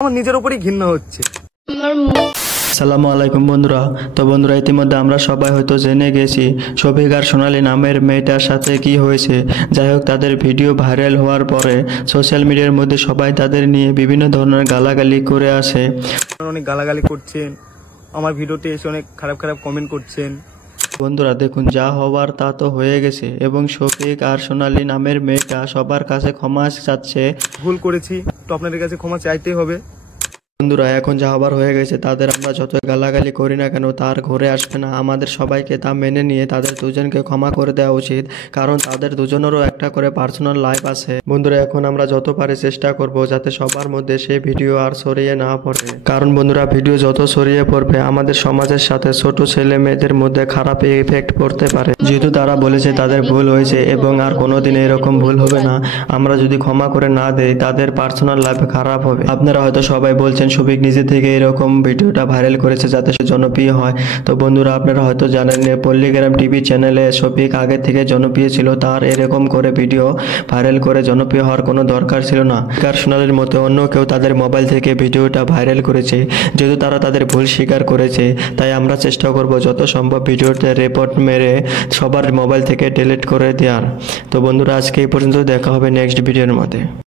আমার নিজের উপরই ঘৃণা হচ্ছে। আসসালামু আলাইকুম বন্ধুরা। তো বন্ধুরা, ইতিমধ্যে আমরা সবাই হয়তো জেনে গেছি শফিক আর সোনালী নামের মেয়েটার সাথে কি হয়েছে। যাই হোক, তাদের ভিডিও ভাইরাল হওয়ার পরে সোশ্যাল মিডিয়ার মধ্যে সবাই তাদের নিয়ে বিভিন্ন ধরনের গালাগালি করে আসে। অনেক গালাগালি করছেন, আমার ভিডিওতে এসে অনেক খারাপ খারাপ কমেন্ট করছেন। বন্ধুরা দেখুন, যা হওয়ার তা তো হয়ে গেছে এবং শফিক আর সোনালী নামের মেয়েটা সবার কাছে ক্ষমা চাচ্ছে। ভুল করেছি, তো আপনাদের কাছে ক্ষমা চাইতেই হবে। বন্ধুরা, এখন যা হবার হয়ে গেছে, তাদের আমরা যত গালাগালি করি না কেন তার ঘরে আসবে না। আমাদের সবাইকে তা মেনে নিয়ে তাদের দুজনকে ক্ষমা করে দেওয়া উচিত, কারণ তাদের দুজনেরও একটা করে পার্সোনাল লাইফ আছে। বন্ধুরা, এখন আমরা যত পারি চেষ্টা করব যাতে সবার মধ্যে সেই ভিডিও আর ছড়িয়ে না পড়ে, কারণ বন্ধুরা ভিডিও যত ছড়িয়ে পড়বে আমাদের সমাজের সাথে ছোট ছেলে মেয়েদের মধ্যে খারাপ ইফেক্ট পড়তে পারে। যেহেতু তারা বলেছে তাদের ভুল হয়েছে এবং আর কোনোদিন এরকম ভুল হবে না, আমরা যদি ক্ষমা করে না দেই তাদের পার্সোনাল লাইফ খারাপ হবে। আপনারা হয়তো সবাই বলছেন শফিক নিজে থেকে এরকম ভিডিওটা ভাইরাল করেছে যাতে সে জনপ্রিয় হয়। তো বন্ধুরা, আপনারা হয়তো জানেন পল্লীগ্রাম টিভি চ্যানেলে শফিক আগে থেকে জনপ্রিয় ছিল, তার এরকম করে ভিডিও ভাইরাল করে জনপ্রিয় হওয়ার কোনো দরকার ছিল না। আর সোনালীর মতো অন্য কেউ তাদের মোবাইল থেকে ভিডিওটা ভাইরাল করেছে। যেহেতু তারা তাদের ভুল স্বীকার করেছে, তাই আমরা চেষ্টা করব যত সম্ভব ভিডিওতে রিপোর্ট মেরে সবার মোবাইল থেকে ডিলিট করে দেওয়ার। তো বন্ধুরা, আজকে এই পর্যন্ত, দেখা হবে নেক্সট ভিডিওর মধ্যে।